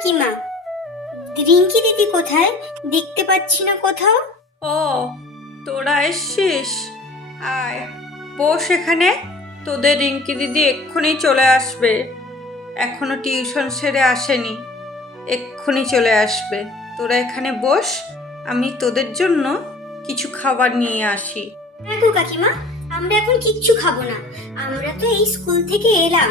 কাকিমা রিঙ্কি দিদি কোথায়? দেখতে পাচ্ছি না কোথাও। ও তোরা এসছিস? আয় বস এখানে। তোদের রিঙ্কি দিদি এক্ষুনি চলে আসবে। এখনও টিউশন সেরে আসেনি। এক্ষুনি চলে আসবে। তোরা এখানে বস আমি তোদের জন্য কিছু খাবার নিয়ে আসি। দেখো কাকিমা আমরা এখন কিচ্ছু খাব না। আমরা তো এই স্কুল থেকে এলাম।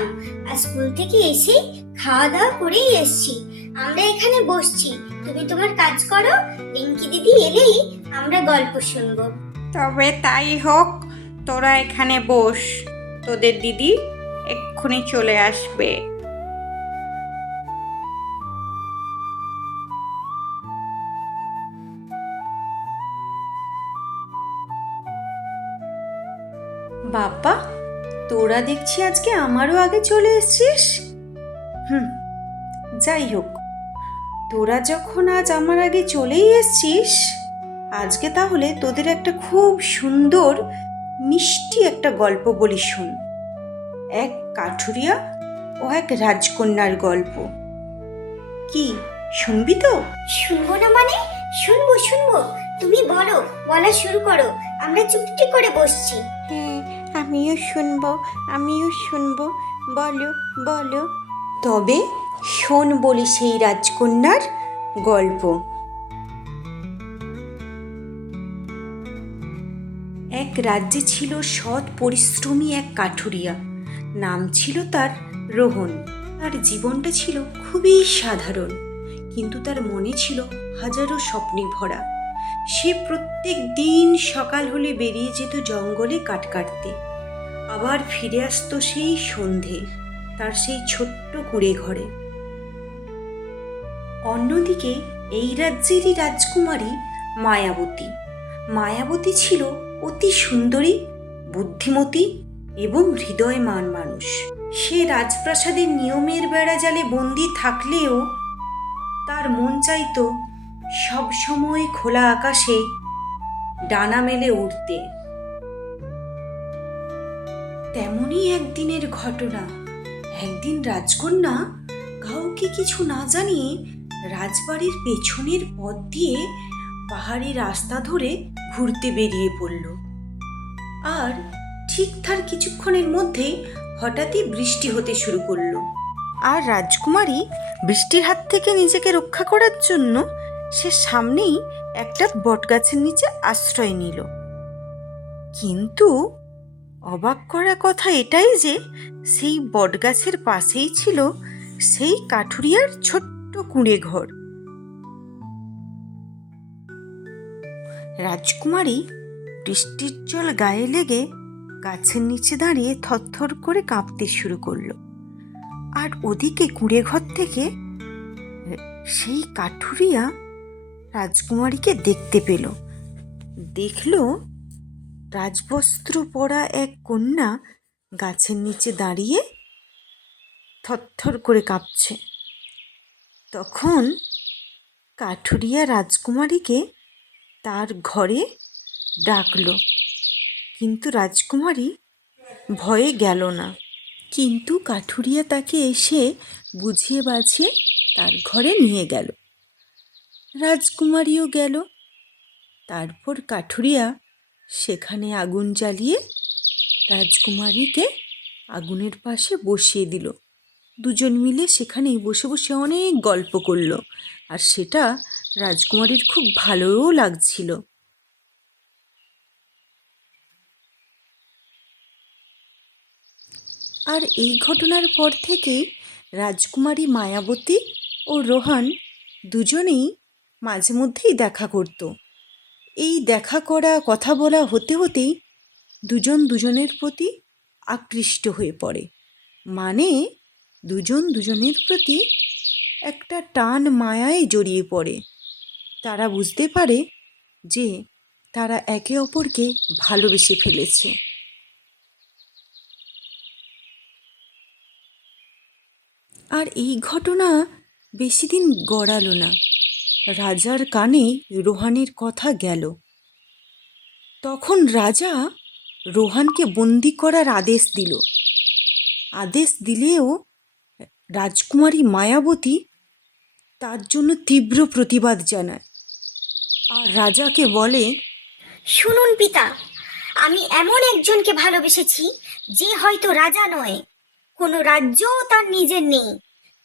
আর স্কুল থেকে এসে খাওয়া দাওয়া করেই এসছি। আমরা এখানে বসছি। তুমি তোমার কাজ করো। রিঙ্কি দিদি এলেই আমরা গল্প শুনব। তবে তাই হোক, তোরা এখানে বস। তোদের দিদি এক্ষুনি চলে আসবে। বাবা তোরা দেখছি আজকে আমারও আগে চলে এসছিস? হুম, যাই হোক। তোরা যখন আজ আমার আগে চলেই এসছিস আজকে তাহলে তোদের একটা খুব সুন্দর মিষ্টি একটা গল্প বলি শুন। এক কাঠুরিয়া ও এক রাজকন্যার গল্প। কি শুনবি তো? শুনব না মানে? শুনব শুনব। তুমি বলো বলা শুরু করো। আমরা চুপটি করে বসছি। হ্যাঁ আমিও শুনব আমিও শুনব। বলো বলো। তবে শোন বলি সেই রাজকন্যার গল্প। এক রাজ্যে ছিল সৎ পরিশ্রমী এক কাঠুরিয়া। নাম ছিল তার রোহন। তার জীবনটা ছিল খুবই সাধারণ, কিন্তু তার মনে ছিল হাজারো স্বপ্নে ভরা। সে প্রত্যেক দিন সকাল হলে বেরিয়ে যেত জঙ্গলে কাঠ কাটতে। আবার ফিরে আসতো সেই সন্ধে, তার সেই ছোট্ট কুড়ে ঘরে। অন্যদিকে এই রাজ্যেরই রাজকুমারী মায়াবতী। মায়াবতী ছিল অতি সুন্দরী, বুদ্ধিমতী এবং হৃদয়মান মানুষ। সে রাজপ্রাসাদের নিয়মের বেড়াজালে বন্দি থাকলেও তার মন চাইতো সবসময় খোলা আকাশে ডানা মেলে উঠতে তেমনই একদিনের ঘটনা। একদিন রাজকন্যা কাউকে কিছু না জানিয়ে রাজবাড়ির পেছনের পথ দিয়ে পাহাড়ি রাস্তা ধরে ঘুরতে বেরিয়ে পড়ল। আর ঠিক তার কিছুক্ষণের মধ্যেই হঠাৎই বৃষ্টি হতে শুরু করল। আর রাজকুমারী বৃষ্টির হাত থেকে নিজেকে রক্ষা করার জন্য সে সামনেই একটা বটগাছের নিচে আশ্রয় নিল। কিন্তু অবাক করা কথা এটাই যে সেই বটগাছের পাশেই ছিল সেই কাঠুরিয়ার ছোট্ট কুঁড়ে ঘর। রাজকুমারী বৃষ্টির জল গায়ে লেগে গাছের নিচে দাঁড়িয়ে থরথর করে কাঁপতে শুরু করল। আর ওদিকে কুঁড়ে ঘর থেকে সেই কাঠুরিয়া রাজকুমারীকে দেখতে পেল। দেখল রাজবস্ত্র পরা এক কন্যা গাছের নিচে দাঁড়িয়ে থরথর করে কাঁপছে। তখন কাঠুরিয়া রাজকুমারীকে তার ঘরে ডাকল। কিন্তু রাজকুমারী ভয়ে গেল না। কিন্তু কাঠুরিয়া তাকে এসে বুঝিয়ে বাঝিয়ে তার ঘরে নিয়ে গেল। রাজকুমারীও গেল। তারপর কাঠুরিয়া সেখানে আগুন জ্বালিয়ে রাজকুমারীকে আগুনের পাশে বসিয়ে দিল। দুজন মিলে সেখানেই বসে বসে অনেক গল্প করল। আর সেটা রাজকুমারীর খুব ভালোও লাগছিল। আর এই ঘটনার পর থেকেই রাজকুমারী, মায়াবতী ও রোহান দুজনেই মাঝে মধ্যেই দেখা করত। এই দেখা করা, কথা বলা হতে হতেই দুজন দুজনের প্রতি আকৃষ্ট হয়ে পড়ে। মানে দুজন দুজনের প্রতি একটা টান মায়ায় জড়িয়ে পড়ে। তারা বুঝতে পারে যে তারা একে অপরকে ভালোবেসে ফেলেছে। আর এই ঘটনা বেশি দিন গড়ালো না। রাজার কানে রোহানের কথা গেল। তখন রাজা রোহানকে বন্দি করার আদেশ দিল। আদেশ দিলেও রাজকুমারী মায়াবতী তার জন্য তীব্র প্রতিবাদ জানায়। আর রাজাকে বলে, শুনুন পিতা, আমি এমন একজনকে ভালোবেসেছি যে হয়তো রাজা নয়, কোনো রাজ্যও তার নিজের নেই।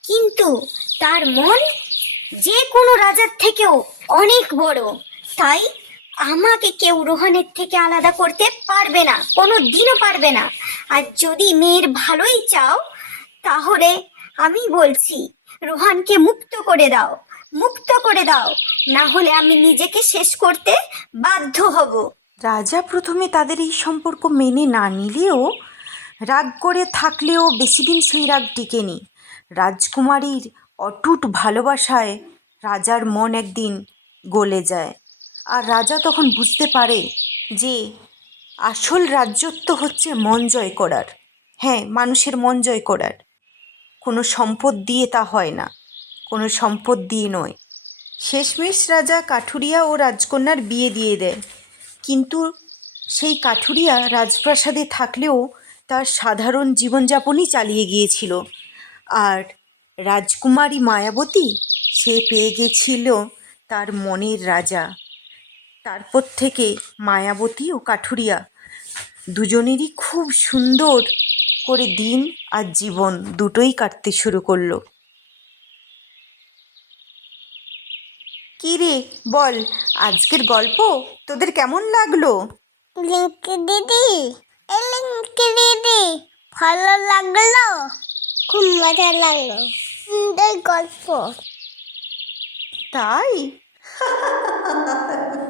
কিন্তু তার মন যে কোনো রাজার থেকেও অনেক বড়। তাই আমাকে কেউ রোহানের থেকে আলাদা করতে পারবে না, কোনো দিনও পারবে না। আর যদি মেয়ের ভালোই চাও, তাহলে আমি বলছি, রোহানকে মুক্ত করে দাও, মুক্ত করে দাও। না হলে আমি নিজেকে শেষ করতে বাধ্য হব। রাজা প্রথমে তাদের এই সম্পর্ক মেনে না নিলেও রাগ করে থাকলেও বেশি দিন সেই রাগ টিকেনি। রাজকুমারীর অটুট ভালোবাসায় রাজার মন একদিন গলে যায়। আর রাজা তখন বুঝতে পারে যে আসল রাজ্যত্ব হচ্ছে মন জয় করার। হ্যাঁ মানুষের মন জয় করার। কোনো সম্পদ দিয়ে তা হয় না, কোনো সম্পদ দিয়ে নয়। শেষমেশ রাজা কাঠুরিয়া ও রাজকন্যার বিয়ে দিয়ে দেয়। কিন্তু সেই কাঠুরিয়া রাজপ্রাসাদে থাকলেও তার সাধারণ জীবনযাপনই চালিয়ে গিয়েছিল। আর রাজকুমারী মায়াবতী সে পেয়ে গেছিল তার মনের রাজা। তারপর থেকে মায়াবতী ও কাঠুরিয়া দুজনেরই খুব সুন্দর করে দিন আর জীবন দুটোই কাটতে শুরু করল। কি রে বল আজকের গল্প তোদের কেমন লাগল? লিঙ্কি দিদি এ লিঙ্কি দিদি ভালো লাগল? খুব মজা লাগল। সুন্দর গল্প। তাই?